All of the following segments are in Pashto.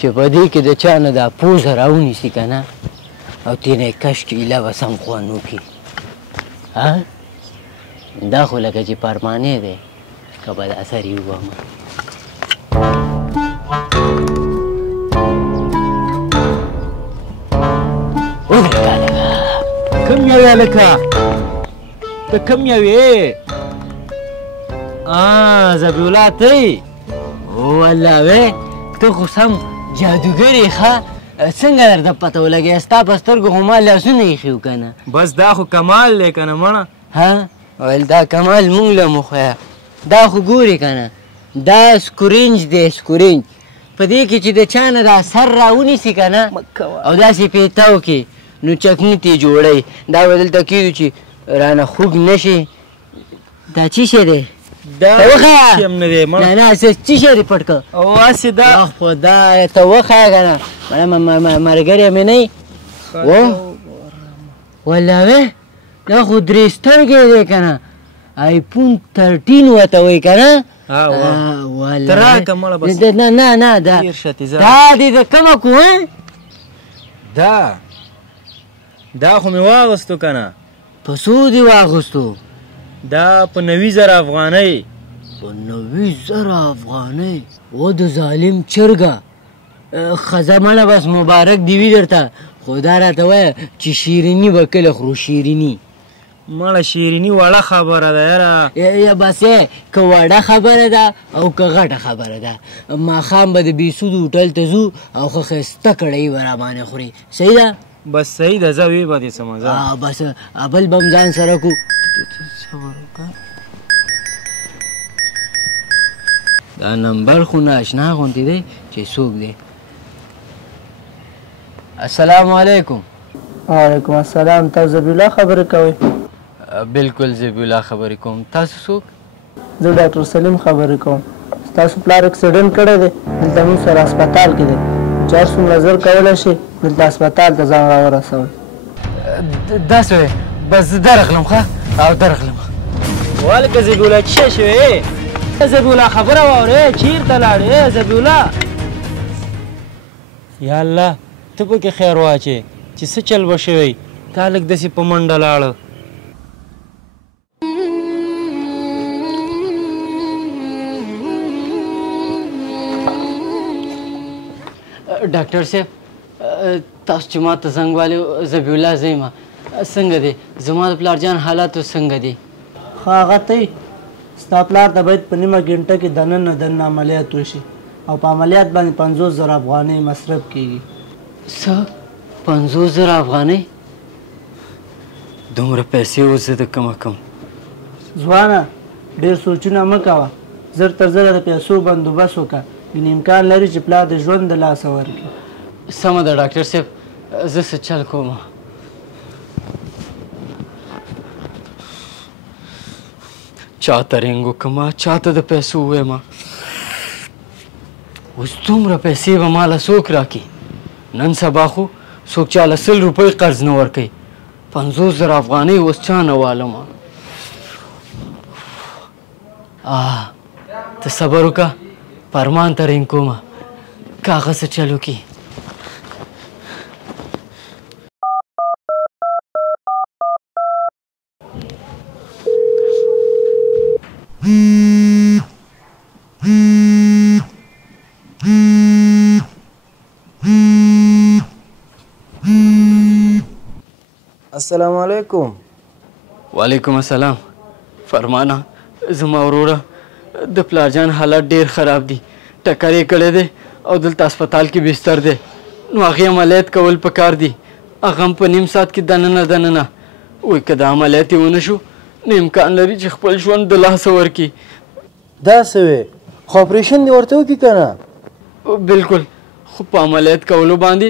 چې په دې کې د چا نه دا پوزه راونیسي که نه او تېنه یې کش کړي ایله به سم خوند وکړي دا خو لکه چې پرمانې دی که بد اثر یې ووایم ودرېږه لږه کوم یو یې لکه ته کوم یو یې ذبیح الله ته یې والله وې ته خو سم جادوګر یې ښه څنګه درته پته ولګېده ستا په سترګو خو ما لاسونه ایښي وو که نه بس دا خو کمال دی که نه مړه ویل دا کمال مونږ له مخویه دا خو ګورې که نه دا سکورینج دی سکورینج په دې کې چې د چا نه دا سر راونیسي که نه او داسې پیتاو کې نو چکني ترې جوړوي دا به دلته کېدو چې رانه خوږ نه شي دا څه شی دی دا وښیه هم نه دی مړه نه څه شی دی پټ کړه او هسې دا خدایه ته وښیه که نه ملګری مې نه یې والله وې دا خو درې سترګې دی که نه آیفون 13 ورته وایي که نه ته راکړه مړه بس نه دا دې د کومه کو دا خو مې واغستو که نه په څو دې واغستو دا په 90,000 افغانۍ په 90,000 افغانۍ و د ظالم چرګه ښځه مړه بس مبارک دې وي درته خو دا راته وایه چې شیریني به کله خورو شیریني مړه شیریني وړه خبره ده یاره بس که وړه خبره ده او که غټه خبره ده ماښام به د بیسود هوټل ته ځو او ښه ښایسته کړۍ به راباندې خوري صحیح ده بس صحیح ده ځه ویې به دې څه مزه بس بل به هم ځان سره کو دا نمبر خو ناشنا غوندې دی چې څوک دی السلام علیکم وعلیکم السلام تاسو ذبیح الله خبرې کوئ بلکل ذبیح الله خبرې کوم تاسو څوک زه ډاکټر سلیم خبرې کوم ستاسو پلار اکسیډنټ کړی دی دلته موږ سره هسپتال کې دی چې هر څومره زر کولی شي دلته هسپتال ته ځان راورسوئ داسې وی بس زه درغلم ښه او درغلم ولکه ذبیح الله څه شوې ذبیح الله خبره واورې چېرته لاړې ذبیح الله یا الله ته پکې خیر واچې چې څه چل به شوی تا لږ داسې په منډه لاړه ډاکټر صاحب تاسو چې ما ته زنګ والې ذبیح الله زه یم څنګه دی زما د پلار جان حالاتو څنګه دی ښه هغه ته ستا پلار ته باید په نیمه ګنټه کې دننه دننه عملیات وشي او په عملیات باندې 50,000 افغانۍ مصرف کیږي څه 50,000 افغانۍ دومره پیسې اوس زه د کومه کم ځوانه ډېر سوچونه مه کوه زر تر زره د پیسو بندوبست وکړه ځینې امکان لري چې پلار د ژوند د لاسه ورکړي سمه ده ډاکټر صاحب زه څه چل کوم چاته رنګ وکړمه چاته د پیسو ووایم اوس دومره پیسې به ماله څوک راکړي نن سبا خو څوک چاله 100 روپۍ قرض نه ورکوي 50,000 افغانۍ اوس چا نه والمه ته صبر وکړه فرمان ته رنګ کومه که هغه څه چل وکړي السلام علیکم وعلیکم السلام فرمانه زما وروره د پلار جان حالات ډېر خراب دي ټکر یې کړی دی او دلته هسپتال کې بستر دی نو هغې عملیات کول پکار دي هغه هم په نیم ساعت کې دننه وایي که د عملیات یې ونه شو نو امکان لري چې خپل ژوند د لاسه ورکړي دا څه وې خو اپریشن دې ورته وکړي که نه بلکل خو په عملیات کولو باندې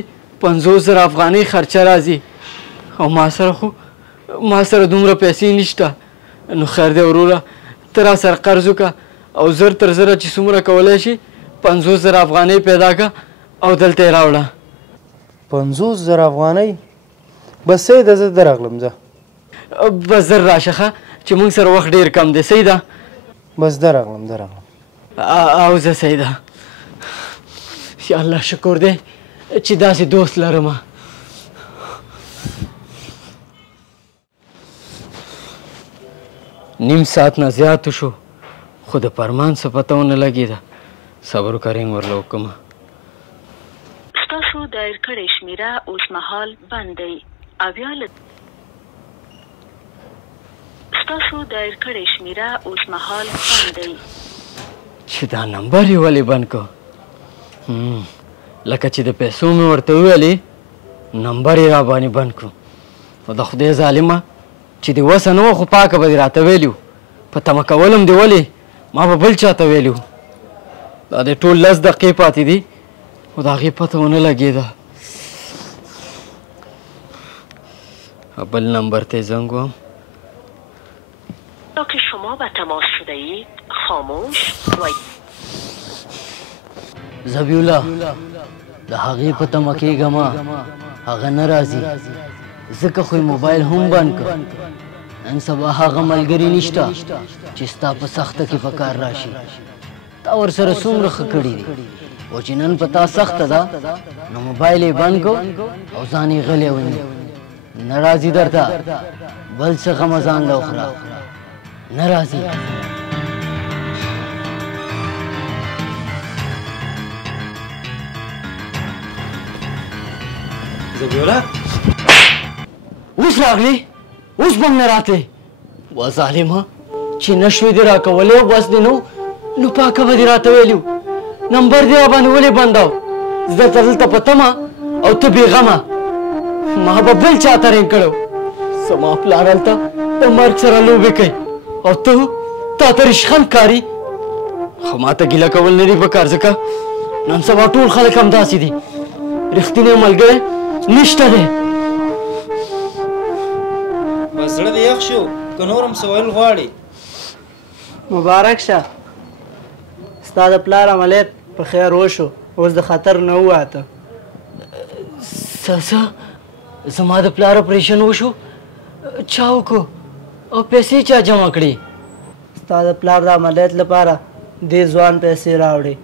50,000 افغانۍ خرچه راځي او ما سره دومره پیسې نشته نو خیر دی وروره ته را سره قرض وکړه او زر تر زره چې څومره کولی شي 50,000 افغانۍ پیدا کړه او دلته یې راوړه 50,000 افغانۍ بس صحیح ده زه درغلم زه بس زر راشه ښه چې موږ سره وخت ډېر کم دی صحیح ده بس درغلم او زه صحیح ده یا الله شکر دی چې داسې دوست لرم. نیم ساعت نه زیات شو خو د فرمان څه پته ونه لګېده. صبر کریم ورله وکړمه. ستاسو دایر کړې شمیره اوس مهال بند دی. ستاسو دایر کړې شمیره اوس مهال بند دی. چې دا نمبر یې ولې بند کړ؟ لکه چې د پیسو مې ورته وویلې نمبر یې را باندې بند کړو. نو د خدای ظالمه چې د وسه نه وه خو پاکه به دې راته ویلي وو. په تمه کولم دې ولې ما به بل چاته ویلي وو. دا د ټول 10 دقیقې پاتې دي خو د هغې پته ونه لګېده. بل نمبر ته یې زنګ وهم. که شما به تماس شده اید خاموش و ذبیح الله د هغې په تمه کېږم هغه نه راځي ځکه خو یې موبایل هم بند کړ. نن سبا هغه ملګري نشته چې ستا په سخته کې په کار راشي. تا ورسره څومره ښه کړي دي او چې نن په تا سخته ده نو موبایل یې بند کړ او ځان یې غلی ونیو. نه راځي درته بل څه غمه ځان له وخوره نه راځي. ذبیح الله اوس راغلی اوس به هم نه راتلی. وا ظالمه چې نه شوې دې راکولی او بس دې نو پاکه به دې راته ویلي وو. نمبر دې راباندې ولې بنداو؟ زه درته دلته په تمه او ته بېغمه. ما به بل چاته رنګ کړی و. زما پلار هلته د مرګ سره لوبې کوي او ته تا ته رشخند کاري. خو ما ته ګیله کول نه دي پکار ځکه نن سبا ټول خلک همداسې دي. رښتینی ملګری نشته دی. بس زړه دې یخ شو که نور هم څه ویل غواړې؟ مبارک شه ستا د پلار عملیات په خیر وشو اوس د خطر نه وواته. څه زما د پلار اپریشن وشو؟ چا وکړو او پیسې چا جمع کړې؟ ستا د پلار د عملیات لپاره دې ځوان پیسې راوړې.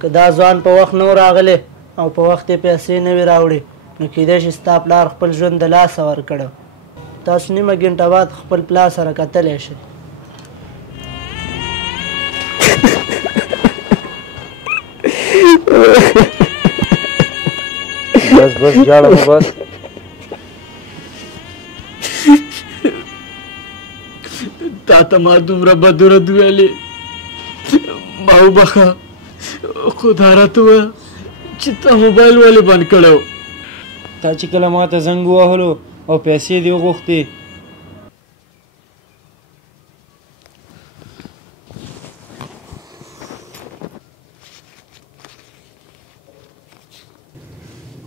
که دا ځوان په وخت نه و راغلی او په وخت یې پیسې نه وي راوړې نو کیدای شي ستا پلار خپل ژوند د لاسه ورکړی. تاسو نیمه ګنټه بعد خپل پلار سره کتلی شئ. بس جاړه مو بس. تا ته ما دومره بدورد ویلې ما وبخه خو دا راته ووایه چې تا موبایل ولې بند کړی و؟ تا چې کله ما ته زنګ ووهلو او پیسې دې وغوښتې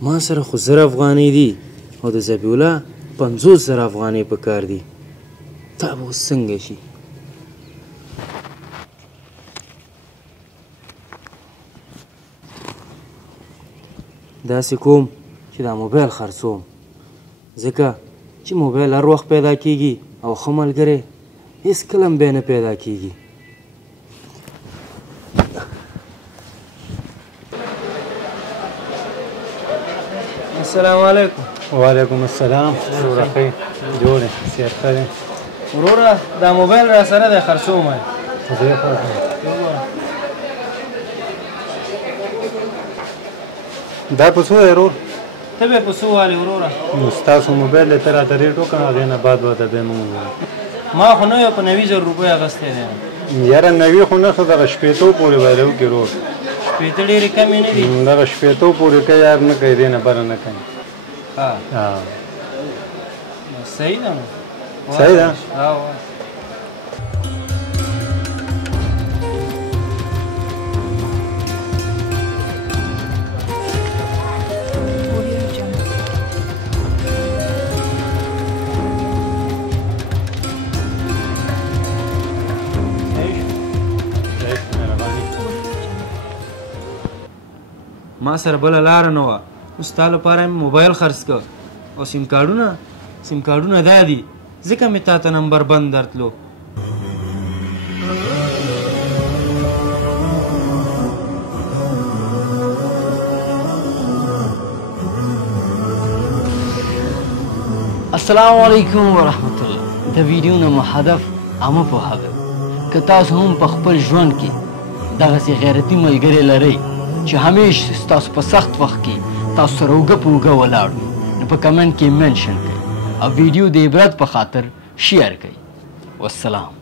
ما سره خو 1000 افغانۍ دي او د ذبیح الله 50000 افغانۍ په کار دي. تا به اوس څنګه شي؟ داسې کوم چې دا موبایل خرڅوم ځکه چې موبایل هر وخت پیدا کیږي او ښه ملګری هېڅکله هم بیا نه پیدا کیږي. السلام علیکم. وعلیکم السلام. وروره ښه یې؟ جوړ یې؟ صحت ښه دی؟ وروره دا موبایل را سره دی خرڅوم یې. زه ښه دا په څو دی ورور؟ ته به په څو والې وروره؟ نو ستاسو موبایل دی ته راته ریټ وکړه هغې نه بعد به ته بیا موږ ووایو. ما خو نوی په 90,000 روپۍ اخیستی دی. یاره 90 خو نه ښه دغه 80 پورې باید وکړي ورور. 80 ډېرې کمې نه دي. دغه 80 پورې کوي یار نه کوي دې نه بره نه کوي. صحیح ده نو. صحیح ده؟ ما سره بله لاره نه وه. اوس ستا لپاره مې موبایل خرڅ کړ او سیم کارډونه دا دي ځکه مې تا ته نمبر بند درتلو. السلام علیکم ورحمت الله. د ویډیو نه مو هدف عامه پوهه ده. که تاسو هم په خپل ژوند کې دغسې غیرتي ملګري لرئ چې همیش ستاسو په سخت وخت کې تاسو سره اوږه په اوږه ولاړ وي نو په کمنټ کې منشن کړئ او ویډیو د عبرت په خاطر شیر کړئ. والسلام.